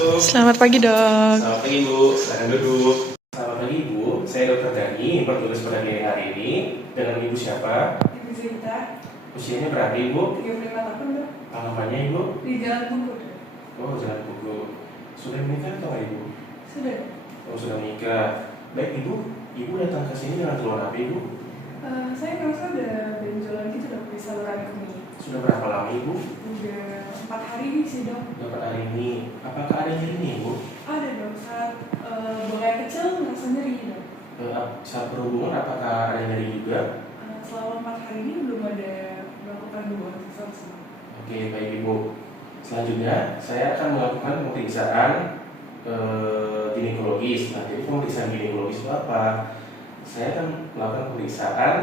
masuk. Selamat pagi, Dok. Selamat pagi, Bu. Silakan duduk. Selamat pagi, Bu. Saya Dr. Dani, bertugas pada hari ini. Dengan Ibu siapa? Ibu Zita, Usianya berapa, Ibu? 35 tahun, Dok. Alamannya, Ibu? Di Jalan Bungkul. Oh, Jalan Bungkul. Sudah menikah atau nggak, Ibu? Sudah. Oh, sudah menikah. Baik, Ibu. Ibu datang ke sini dengan keluhan apa, Ibu? Saya merasa ada benjolan gitu, Dok, di saluran kemih. Sudah berapa lama, Ibu? Udah 4 hari ini sih, Dok. Dapat hari ini. Apakah ada nyeri, Ibu? Ada, Dok. Saat buang air kecil merasa nyeri, Dok. Saat berhubungan, apakah ada nyeri juga? Selama 4 hari ini belum ada melakukan hubungan seksual sama. Oke, baik, Ibu. Selanjutnya, saya akan melakukan pemeriksaan ginekologis. Nah, jadi pemeriksaan ginekologis itu apa? Saya akan melakukan pemeriksaan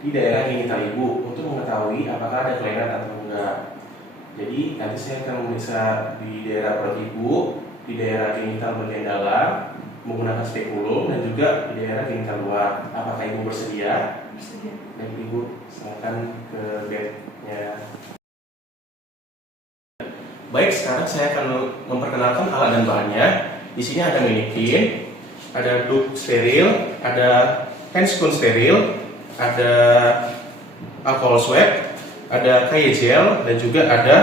di daerah genital Ibu untuk mengetahui apakah ada kelainan atau enggak. Jadi, nanti saya akan memeriksa di daerah perut Ibu, di daerah genital bagian dalam, menggunakan spekulum, dan juga di daerah genital luar. Apakah Ibu bersedia? Bersedia. Baik, Ibu, silakan ke bednya. Baik, sekarang saya akan memperkenalkan alat dan bahannya. Di sini ada manikin, ada duct steril, ada handscoon steril, ada alcohol swab, ada kaye gel, dan juga ada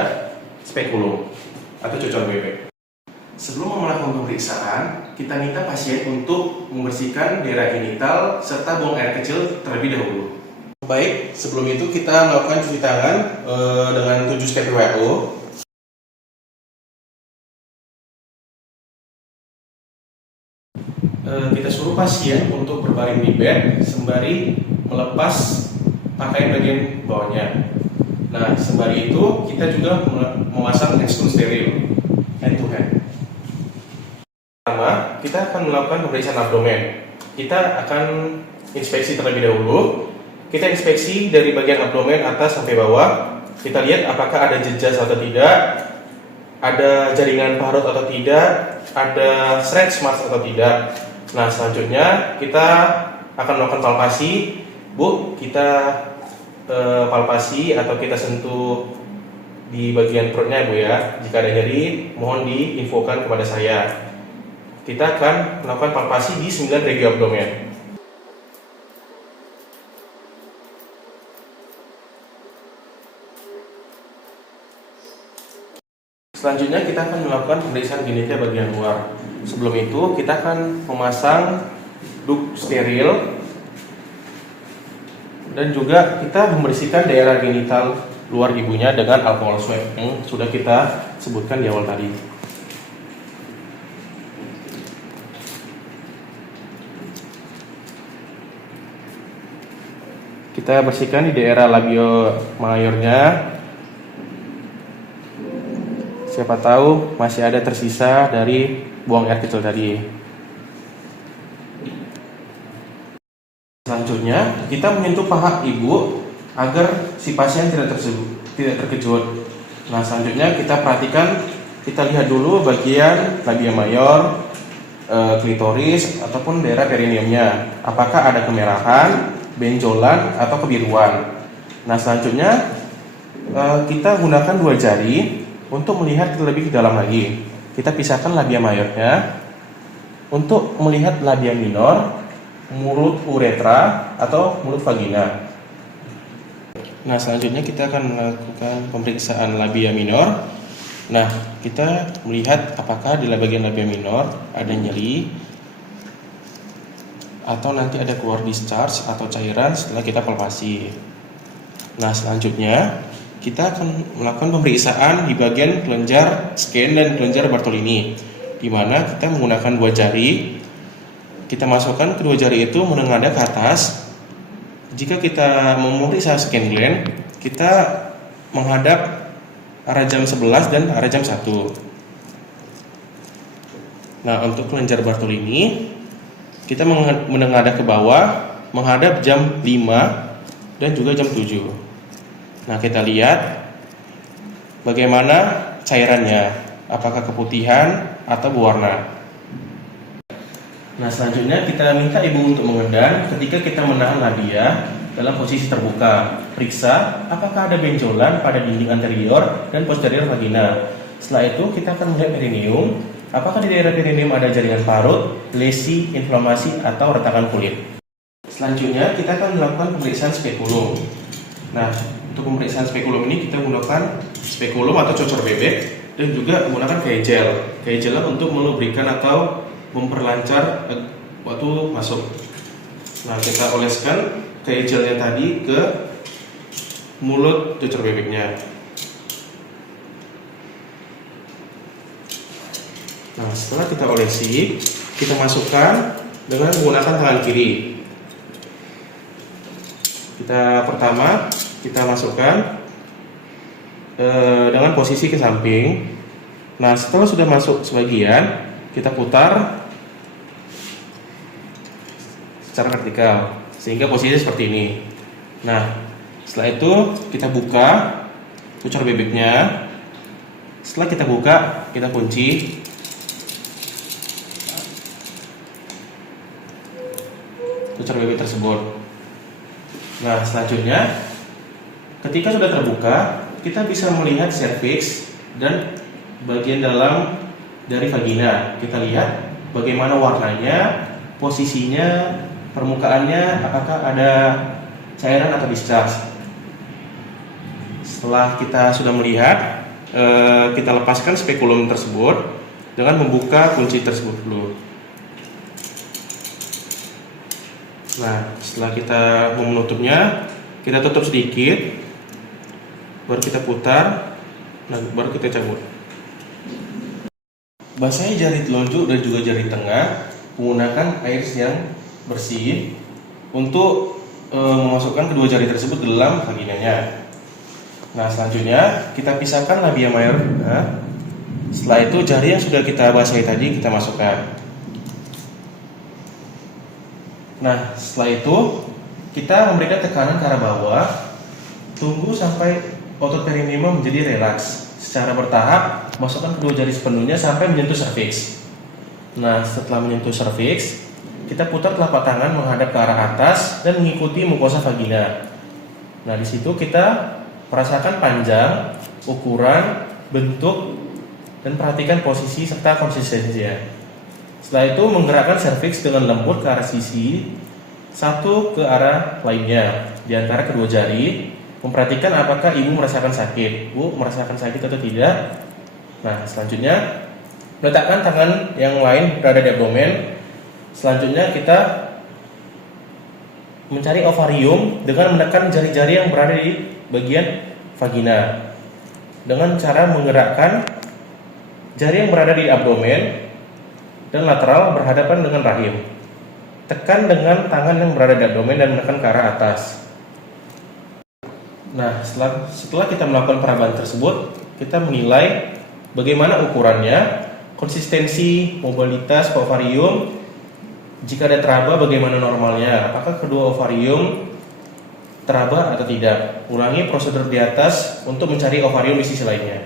spekulum atau cucur bebek. Sebelum melakukan pemeriksaan, kita minta pasien untuk membersihkan daerah genital serta buang air kecil terlebih dahulu. Baik, sebelum itu kita melakukan cuci tangan dengan 7 step WHO. Kita suruh pasien untuk berbaring di bed sembari melepas pakaian bagian bawahnya. Nah, sembari itu kita juga memasang handscoon steril hand to hand. Pertama, kita akan melakukan pemeriksaan abdomen. Kita akan inspeksi terlebih dahulu. Kita inspeksi dari bagian abdomen atas sampai bawah. Kita lihat apakah ada jejas atau tidak, ada jaringan parut atau tidak, ada stretch marks atau tidak. Nah, selanjutnya kita akan melakukan palpasi. Bu, kita palpasi atau kita sentuh di bagian perutnya, Bu ya. Jika ada nyeri, mohon diinfokan kepada saya. Kita akan melakukan palpasi di 9 regi abdomen. Selanjutnya kita akan melakukan pemeriksaan genital bagian luar. Sebelum itu kita akan memasang duct steril dan juga kita membersihkan daerah genital luar ibunya dengan alcohol swab yang sudah kita sebutkan di awal tadi. Kita bersihkan di daerah labio mayornya. Siapa tahu masih ada tersisa dari buang air kecil tadi. Selanjutnya kita menyentuh paha ibu agar si pasien tidak terkejut. Nah, selanjutnya kita perhatikan, kita lihat dulu bagian labia mayor, klitoris ataupun daerah perineumnya. Apakah ada kemerahan, benjolan atau kebiruan. Nah, selanjutnya kita gunakan 2 jari untuk melihat lebih dalam lagi. Kita pisahkan labia mayornya untuk melihat labia minor, mulut uretra atau mulut vagina. Nah, selanjutnya kita akan melakukan pemeriksaan labia minor. Nah, kita melihat apakah di bagian labia minor ada nyeri atau nanti ada keluar discharge atau cairan setelah kita palpasi. Nah, selanjutnya kita akan melakukan pemeriksaan di bagian kelenjar Skene dan kelenjar Bartolini, di mana kita menggunakan 2 jari. Kita masukkan kedua jari itu menengadah ke atas. Jika kita memeriksa Skene gland, kita menghadap arah jam 11 dan arah jam 1. Nah, untuk kelenjar Bartolini, kita menengadah ke bawah, menghadap jam 5 dan juga jam 7. Nah, kita lihat bagaimana cairannya, apakah keputihan atau berwarna. Nah, selanjutnya kita minta ibu untuk mengendam ketika kita menahan labia dalam posisi terbuka. Periksa apakah ada benjolan pada dinding anterior dan posterior vagina. Setelah itu kita akan melihat perineum, apakah di daerah perineum ada jaringan parut, lesi, inflamasi, atau retakan kulit. Selanjutnya kita akan melakukan pemeriksaan spekulum. Nah, untuk pemeriksaan spekulum ini kita menggunakan spekulum atau cocor bebek dan juga menggunakan kain gel. Kain gel untuk melubrikan atau memperlancar waktu masuk. Nah, kita oleskan kain gelnya tadi ke mulut cocor bebeknya. Nah, setelah kita olesi, kita masukkan dengan menggunakan tangan kiri. Pertama kita masukkan dengan posisi ke samping. Nah, setelah sudah masuk sebagian, kita putar secara vertikal sehingga posisinya seperti ini. Nah, setelah itu kita buka cocor bebeknya. Setelah kita buka, kita kunci. Cocor bebek tersebut. Nah, selanjutnya ketika sudah terbuka, kita bisa melihat serviks dan bagian dalam dari vagina. Kita lihat bagaimana warnanya, posisinya, permukaannya, apakah ada cairan atau discharge. Setelah kita sudah melihat, kita lepaskan spekulum tersebut dengan membuka kunci tersebut dulu. Nah, setelah kita menutupnya, kita tutup sedikit, baru kita putar, nah baru kita cabut. Basahi jari telunjuk dan juga jari tengah menggunakan air yang bersih untuk memasukkan kedua jari tersebut ke dalam vaginanya. Nah, selanjutnya kita pisahkan labia major. Nah, setelah itu jari yang sudah kita basahi tadi kita masukkan. Nah, setelah itu kita memberikan tekanan ke arah bawah, tunggu sampai otot perineum menjadi relaks. Secara bertahap, masukkan kedua jari sepenuhnya sampai menyentuh serviks. Nah, setelah menyentuh serviks, kita putar telapak tangan menghadap ke arah atas dan mengikuti mukosa vagina. Nah, di situ kita merasakan panjang, ukuran, bentuk, dan perhatikan posisi serta konsistensinya. Setelah itu menggerakkan serviks dengan lembut ke arah sisi, satu ke arah lainnya di antara kedua jari. Memperhatikan apakah ibu merasakan sakit. Bu, merasakan sakit atau tidak? Nah, selanjutnya letakkan tangan yang lain berada di abdomen. Selanjutnya kita mencari ovarium dengan menekan jari-jari yang berada di bagian vagina dengan cara menggerakkan jari yang berada di abdomen dan lateral berhadapan dengan rahim. Tekan dengan tangan yang berada di abdomen dan menekan ke arah atas. Nah, setelah kita melakukan perabahan tersebut, kita menilai bagaimana ukurannya, konsistensi, mobilitas ovarium. Jika ada teraba, bagaimana normalnya? Apakah kedua ovarium teraba atau tidak? Ulangi prosedur di atas untuk mencari ovarium di sisi lainnya.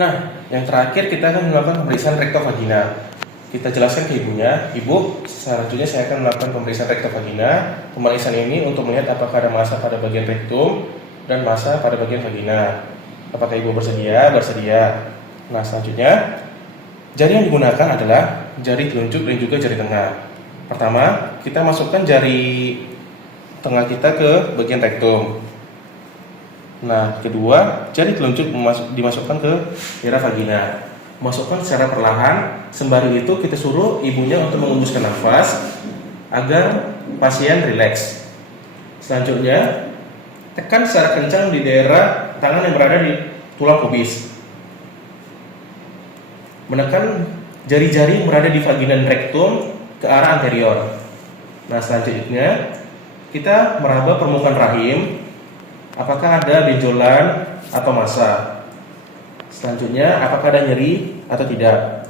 Nah, yang terakhir kita akan melakukan pemeriksaan rektovagina. Kita jelaskan ke ibunya, ibu, selanjutnya saya akan melakukan pemeriksaan rektovagina. Pemeriksaan ini untuk melihat apakah ada massa pada bagian rektum dan massa pada bagian vagina. Apakah ibu bersedia? Bersedia. Nah, selanjutnya jari yang digunakan adalah jari telunjuk dan juga jari tengah. Pertama, kita masukkan jari tengah kita ke bagian rektum. Nah, kedua, jari telunjuk dimasukkan ke daerah vagina. Masukkan secara perlahan. Sembari itu kita suruh ibunya untuk mengembuskan nafas agar pasien rileks. Selanjutnya, tekan secara kencang di daerah tangan yang berada di tulang pubis. Menekan jari-jari yang berada di vagina dan rektum ke arah anterior. Nah, selanjutnya kita meraba permukaan rahim. Apakah ada benjolan atau massa? Selanjutnya, apakah ada nyeri atau tidak?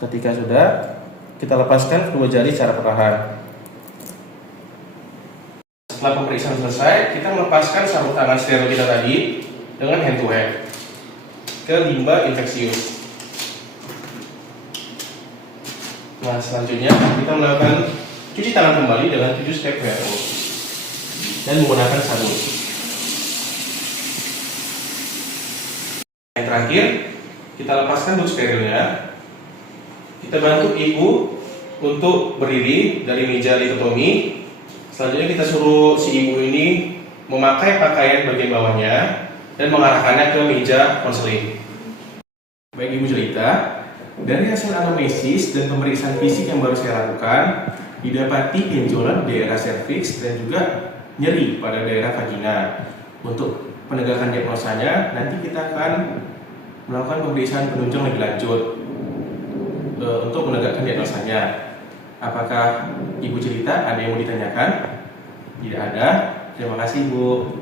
Ketika sudah, kita lepaskan kedua jari secara perlahan. Setelah pemeriksaan selesai, kita melepaskan sarung tangan steril kita tadi dengan hand to hand ke limba infeksius. Nah, selanjutnya kita melakukan cuci tangan kembali dengan 7 step WRO dan menggunakan sabun. Yang terakhir, kita lepaskan dulu sterilnya. Kita bantu ibu untuk berdiri dari meja litotomi. Selanjutnya kita suruh si ibu ini memakai pakaian bagian bawahnya dan mengarahkannya ke meja konseling. Baik Ibu Jelita, dari hasil anamnesis dan pemeriksaan fisik yang baru saya lakukan, didapati benjolan di daerah serviks dan juga nyeri pada daerah vagina. Untuk penegakan diagnosanya, nanti kita akan melakukan pemeriksaan penunjang lebih lanjut untuk menegakkan diagnosanya. Apakah Ibu Jelita ada yang mau ditanyakan? Tidak ada. Terima kasih, Bu.